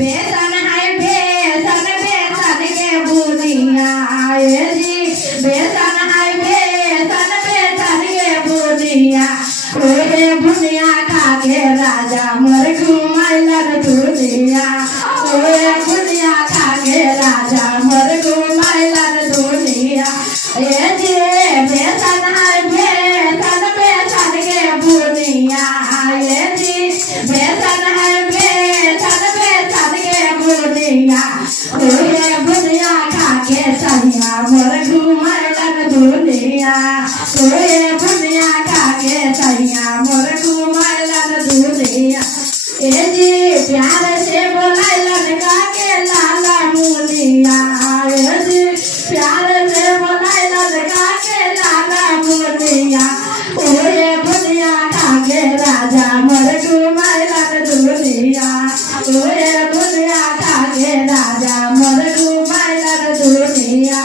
बेसन है बेसन बेसन के बुनिया जी बेसन है बेसन बेसन के बुनिया ओहे बुनिया खा के राजा मोर घुमैलन दुनिया ओहे बुनिया खा के राजा मोर घुमैलन दुनिया ये जी बेसन है बेसन बेसन के बुनिया ये जी बेसन है बेसन बेसन के बुनिया ओहे बुनिया खा के सैया मोर घुमैलन दुनिया ओहे बुनिया खा के सैया मोर घुमैलन दुनिया ए जी प्यार से बोलैलन का के लाला मुनिया ए जी प्यार से बोलैलन का के लाला मुनिया ओहे बुनिया खा के राजा मोर घुमैलन दुनिया ओहे बुनिया खा के राजा मोर घुमैलन दुनिया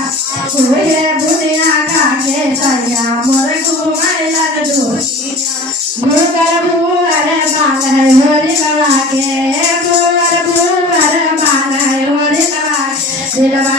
ओहे बुनिया खा के सैया मोर घुमैलन दुनिया भूगर भूगर बाल है होरी बाबा के भूगर भूगर बाल है होरी बाबा दिलवा